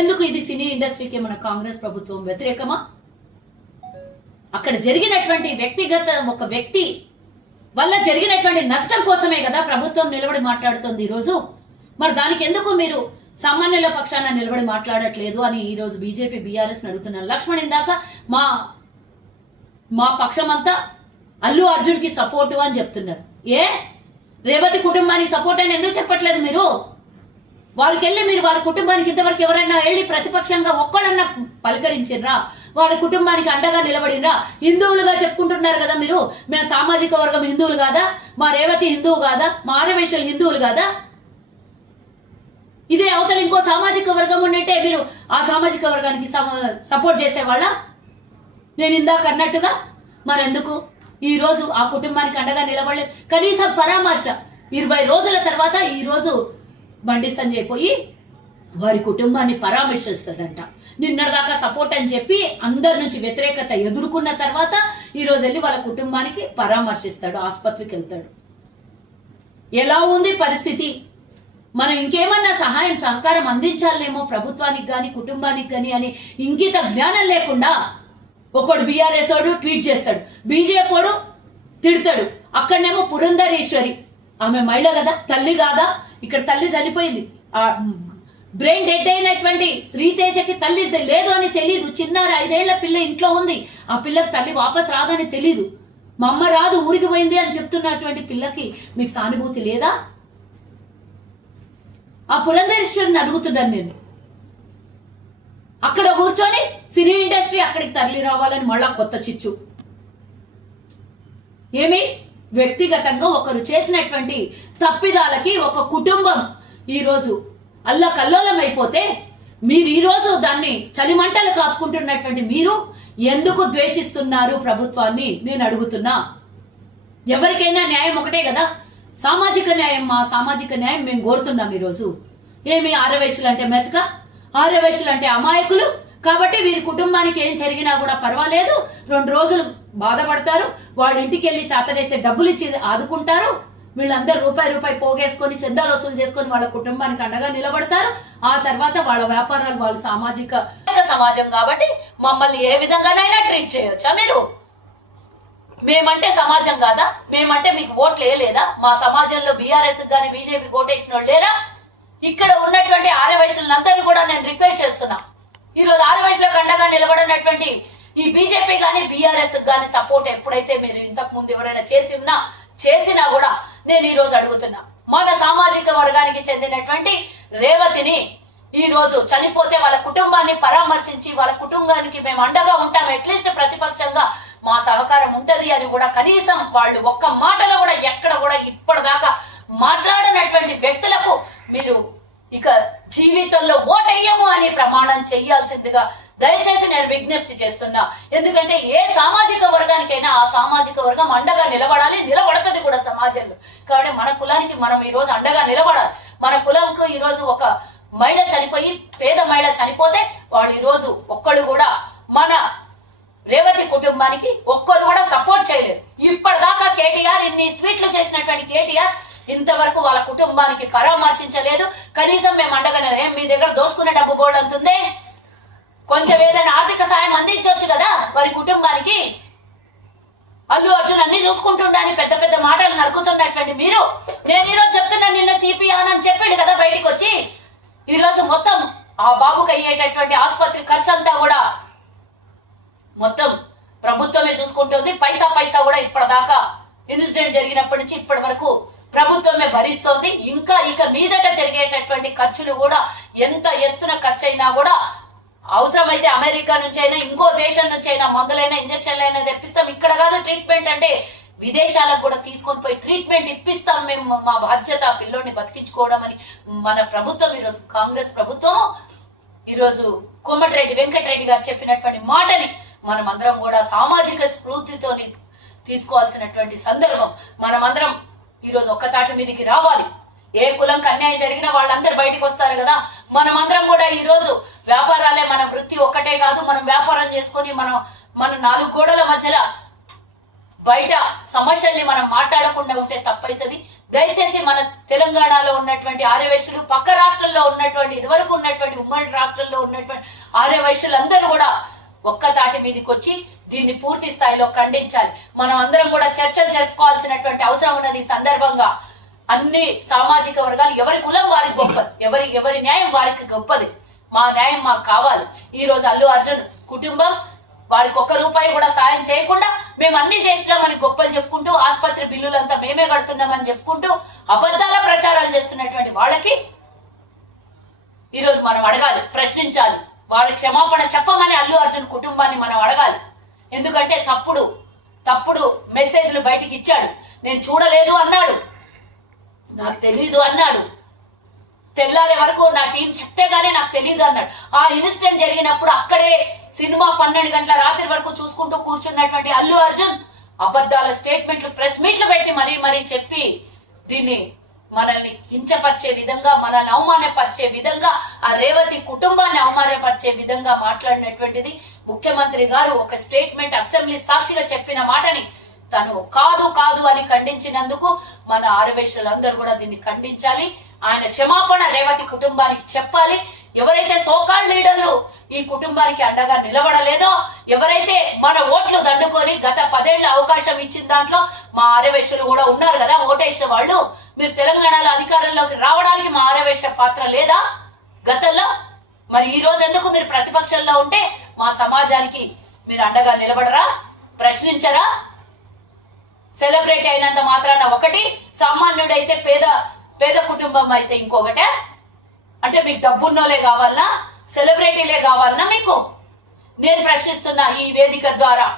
ఎందుకు ఇది సినీ ఇండస్ట్రీకి మన కాంగ్రెస్ ప్రభుత్వం వ్యతిరేకమా అక్కడ జరిగినటువంటి వ్యక్తిగత ఒక వ్యక్తి వల్ల జరిగినటువంటి నష్టం కోసమే కదా ప్రభుత్వం నిలబడి మాట్లాడుతుంది ఈరోజు మరి దానికి ఎందుకు మీరు సామాన్యుల పక్షాన నిలబడి మాట్లాడట్లేదు అని ఈరోజు బీజేపీ బీఆర్ఎస్ అడుగుతున్నారు లక్ష్మణ్ ఇందాక మా మా పక్షమంతా అల్లు అర్జున్కి సపోర్టు అని చెప్తున్నారు ఏ రేవతి కుటుంబానికి సపోర్ట్ అని ఎందుకు చెప్పట్లేదు మీరు వాళ్ళకి వెళ్ళి మీరు వాళ్ళ కుటుంబానికి ఇంతవరకు ఎవరైనా వెళ్ళి ప్రతిపక్షంగా ఒక్కళ్ళన్నా పలకరించినరా వాళ్ళ కుటుంబానికి అండగా నిలబడినరా హిందువులుగా చెప్పుకుంటున్నారు కదా మీరు మేము సామాజిక వర్గం హిందువులు కాదా మా రేవతి హిందువు కాదా మా ఆరవేశ్వలు హిందువులు కాదా ఇదే అవతల ఇంకో సామాజిక వర్గం ఉన్నట్టే మీరు ఆ సామాజిక వర్గానికి సపోర్ట్ చేసేవాళ్ళ నేను ఇందాక అన్నట్టుగా మరెందుకు ఈరోజు ఆ కుటుంబానికి అండగా నిలబడలేదు కనీసం పరామర్శ ఇరవై రోజుల తర్వాత ఈరోజు బండి సంజయ్ పోయి వారి కుటుంబాన్ని పరామర్శిస్తాడంట నిన్నటిదాకా సపోర్ట్ అని చెప్పి అందరి నుంచి వ్యతిరేకత ఎదుర్కొన్న తర్వాత ఈరోజు వెళ్ళి వాళ్ళ కుటుంబానికి పరామర్శిస్తాడు ఆసుపత్రికి వెళ్తాడు ఎలా ఉంది పరిస్థితి మనం ఇంకేమన్నా సహాయం సహకారం అందించాలేమో ప్రభుత్వానికి కానీ కుటుంబానికి కానీ అని ఇంకిత జ్ఞానం లేకుండా ఒకడు బీఆర్ఎస్ వాడు ట్వీట్ చేస్తాడు బీజేపీ తిడతాడు అక్కడనేమో పురంధరేశ్వరి ఆమె మహిళ కదా తల్లి కాదా ఇక్కడ తల్లి చనిపోయింది ఆ బ్రెయిన్ డెడ్ అయినటువంటి శ్రీతేజకి తల్లి లేదు అని తెలియదు చిన్నారి ఐదేళ్ల పిల్ల ఇంట్లో ఉంది ఆ పిల్లకి తల్లి వాపస్ రాదని తెలియదు మా అమ్మ రాదు ఊరికి పోయింది అని చెప్తున్నటువంటి పిల్లకి మీకు సానుభూతి లేదా ఆ పురంధరేశ్వరిని అడుగుతున్నాను నేను అక్కడ కూర్చొని సినీ ఇండస్ట్రీ అక్కడికి తరలి రావాలని మళ్ళా కొత్త చిచ్చు ఏమి వ్యక్తిగతంగా ఒకరు చేసినటువంటి తప్పిదాలకి ఒక కుటుంబం ఈరోజు అల్లకల్లోలమైపోతే మీరు ఈరోజు దాన్ని చలిమంటలు కాపుకుంటున్నటువంటి మీరు ఎందుకు ద్వేషిస్తున్నారు ప్రభుత్వాన్ని నేను అడుగుతున్నా ఎవరికైనా న్యాయం ఒకటే కదా సామాజిక న్యాయం మా సామాజిక న్యాయం మేము కోరుతున్నాం ఈరోజు ఏమి ఆరవేశులు అంటే మెతక ఆరవేశులు అంటే అమాయకులు కాబట్టి వీరి కుటుంబానికి ఏం జరిగినా కూడా పర్వాలేదు రెండు రోజులు బాధపడతారు వాళ్ళ ఇంటికి వెళ్ళి చేతనైతే డబ్బులు ఇచ్చి ఆదుకుంటారు వీళ్ళందరూ రూపాయి రూపాయి పోగేసుకొని చందాలు వసూలు చేసుకొని వాళ్ళ కుటుంబానికి అండగా నిలబడతారు ఆ తర్వాత వాళ్ళ వ్యాపారాలు వాళ్ళు సామాజిక సమాజం కాబట్టి మమ్మల్ని ఏ విధంగానైనా ట్రీట్ చేయొచ్చా మీరు మేమంటే సమాజం కాదా మేమంటే మీకు ఓట్లు వేయలేదా మా సమాజంలో బీఆర్ఎస్ కానీ బీజేపీ ఓటేసిన వాళ్ళు లేరా ఇక్కడ ఉన్నటువంటి ఆర్యవైశ్యులందరినీ కూడా నేను రిక్వెస్ట్ చేస్తున్నా ఈరోజు ఆరు వయసుల కండగా నిలబడినటువంటి ఈ బీజేపీ కానీ బీఆర్ఎస్ కానీ సపోర్ట్ ఎప్పుడైతే మీరు ఇంతకు ముందు ఎవరైనా చేసి ఉన్నా చేసినా కూడా నేను ఈరోజు అడుగుతున్నా మన సామాజిక వర్గానికి చెందినటువంటి రేవతిని ఈ రోజు చనిపోతే వాళ్ళ కుటుంబాన్ని పరామర్శించి వాళ్ళ కుటుంబానికి మేము అండగా ఉంటాం అట్లీస్ట్ ప్రతిపక్షంగా మా సహకారం ఉంటది అని కూడా కనీసం వాళ్ళు ఒక్క మాటలో కూడా ఎక్కడ కూడా ఇప్పటిదాకా మాట్లాడినటువంటి వ్యక్తులకు మీరు ఇక జీవితంలో ఓటయ్యము అని ప్రమాణం చేయాల్సిందిగా దయచేసి నేను విజ్ఞప్తి చేస్తున్నా ఎందుకంటే ఏ సామాజిక వర్గానికైనా ఆ సామాజిక వర్గం అండగా నిలబడాలి నిలబడుతుంది కూడా సమాజంలో కాబట్టి మన కులానికి మనం ఈ రోజు అండగా నిలబడాలి మన కులంకు ఈరోజు ఒక మహిళ చనిపోయి పేద మహిళ చనిపోతే వాళ్ళు ఈరోజు ఒక్కళ్ళు కూడా మన రేవతి కుటుంబానికి ఒక్కరు కూడా సపోర్ట్ చేయలేదు ఇప్పటిదాకా కేటీఆర్ ఇన్ని ట్వీట్లు చేసినటువంటి కేటీఆర్ ఇంతవరకు వాళ్ళ కుటుంబానికి పరామర్శించలేదు కనీసం మేము అండగనే మీ దగ్గర దోసుకునే డబ్బు బోర్డు అంతుందే కొంచెం ఏదైనా ఆర్థిక సాయం అందించవచ్చు కదా వారి కుటుంబానికి అల్లు అర్జున్ అన్ని చూసుకుంటుండని పెద్ద పెద్ద మాటలు నడుకుతున్నటువంటి మీరు నేను ఈరోజు చెప్తున్నా నిన్న సిపి అని చెప్పాడు కదా బయటికి వచ్చి ఈరోజు మొత్తం ఆ బాబుకి అయ్యేటటువంటి ఆసుపత్రి ఖర్చు అంతా కూడా మొత్తం ప్రభుత్వమే చూసుకుంటుంది పైసా పైసా కూడా ఇప్పటిదాకా ఇన్సిడెంట్ జరిగినప్పటి నుంచి ఇప్పటి వరకు ప్రభుత్వమే భరిస్తోంది ఇంకా ఇక మీదట జరిగేటటువంటి ఖర్చులు కూడా ఎంత ఎత్తున ఖర్చు అయినా కూడా అవసరమైతే అమెరికా నుంచి అయినా ఇంకో దేశం నుంచి అయినా మందులైనా ఇంజక్షన్లు అయినా తెప్పిస్తాం ఇక్కడ కాదు ట్రీట్మెంట్ అంటే విదేశాలకు కూడా తీసుకొని పోయి ట్రీట్మెంట్ ఇప్పిస్తాం మేము మా బాధ్యత పిల్లోని బతికించుకోవడం అని మన ప్రభుత్వం ఈరోజు కాంగ్రెస్ ప్రభుత్వం ఈరోజు కోమటిరెడ్డి వెంకటరెడ్డి గారు చెప్పినటువంటి మాటని మనం అందరం కూడా సామాజిక స్ఫూర్తితోని తీసుకోవాల్సినటువంటి సందర్భం మనమందరం ఈరోజు ఒక్క తాటి మీదకి రావాలి ఏ కులంకి అన్యాయం జరిగినా వాళ్ళందరూ బయటకు వస్తారు కదా మనమందరం కూడా ఈరోజు వ్యాపారాలే మన వృత్తి ఒక్కటే కాదు మనం వ్యాపారం చేసుకొని మనం మన నాలుగు గోడల మధ్యలో బయట సమస్యల్ని మనం మాట్లాడకుండా ఉంటే తప్పైతుంది దయచేసి మన తెలంగాణలో ఉన్నటువంటి ఆర్యవైశ్యులు పక్క రాష్ట్రంలో ఉన్నటువంటి ఇదివరకు ఉన్నటువంటి ఉమ్మడి రాష్ట్రంలో ఉన్నటువంటి ఆర్యవైశ్యులందరూ కూడా ఒక్క తాటి మీదకి వచ్చి దీన్ని పూర్తి స్థాయిలో ఖండించాలి మనం అందరం కూడా చర్చలు జరుపుకోవాల్సినటువంటి అవసరం ఉన్నది ఈ సందర్భంగా అన్ని సామాజిక వర్గాలు ఎవరి కులం వారికి గొప్పది ఎవరి ఎవరి న్యాయం వారికి గొప్పది మా న్యాయం మాకు కావాలి ఈ రోజు అల్లు అర్జున్ కుటుంబం వారికి ఒక్క రూపాయి కూడా సాయం చేయకుండా మేము అన్ని చేసినామని గొప్పలు చెప్పుకుంటూ ఆసుపత్రి బిల్లులంతా మేమే కడుతున్నామని చెప్పుకుంటూ అబద్ధాల ప్రచారాలు చేస్తున్నటువంటి వాళ్ళకి ఈరోజు మనం అడగాలి ప్రశ్నించాలి వాళ్ళ క్షమాపణ చెప్పమని అల్లు అర్జున్ కుటుంబాన్ని మనం అడగాలి ఎందుకంటే తప్పుడు తప్పుడు మెసేజ్లు బయటికి ఇచ్చాడు నేను చూడలేదు అన్నాడు నాకు తెలీదు అన్నాడు తెల్లారే వరకు నా టీం చెప్తే గానీ నాకు తెలియదు అన్నాడు ఆ ఇన్సిడెంట్ జరిగినప్పుడు అక్కడే సినిమా పన్నెండు గంటల రాత్రి వరకు చూసుకుంటూ కూర్చున్నటువంటి అల్లు అర్జున్ అబద్ధాల స్టేట్మెంట్లు ప్రెస్ మీట్లు పెట్టి మరీ మరీ చెప్పి దీన్ని మనల్ని కించపరిచే విధంగా మనల్ని అవమానపరిచే విధంగా ఆ రేవతి కుటుంబాన్ని అవమానపరిచే విధంగా మాట్లాడినటువంటిది ముఖ్యమంత్రి గారు ఒక స్టేట్మెంట్ అసెంబ్లీ సాక్షిగా చెప్పిన మాటని తను కాదు కాదు అని ఖండించినందుకు మన ఆరువేషులందరూ కూడా దీన్ని ఖండించాలి ఆయన క్షమాపణ రేవతి కుటుంబానికి చెప్పాలి ఎవరైతే సోకాల్ లీడర్లు ఈ కుటుంబానికి అండగా నిలబడలేదో ఎవరైతే మన ఓట్లు దండుకొని గత పదేళ్ల అవకాశం ఇచ్చిన దాంట్లో మా ఆరవేషులు కూడా ఉన్నారు కదా ఓటేసిన వాళ్ళు మీరు తెలంగాణలో అధికారంలోకి రావడానికి మా ఆరవేశ పాత్ర లేదా గతంలో మరి ఈ రోజు ఎందుకు మీరు ప్రతిపక్షంలో ఉంటే మా సమాజానికి మీరు అండగా నిలబడరా ప్రశ్నించరా సెలబ్రేట్ అయినంత మాత్రాన ఒకటి సామాన్యుడైతే పేద పేద కుటుంబం అయితే ఇంకొకటే అంటే మీకు డబ్బున్నోలే కావాలనా సెలబ్రిటీలే కావాలనా మీకు నేను ప్రశ్నిస్తున్నా ఈ వేదిక ద్వారా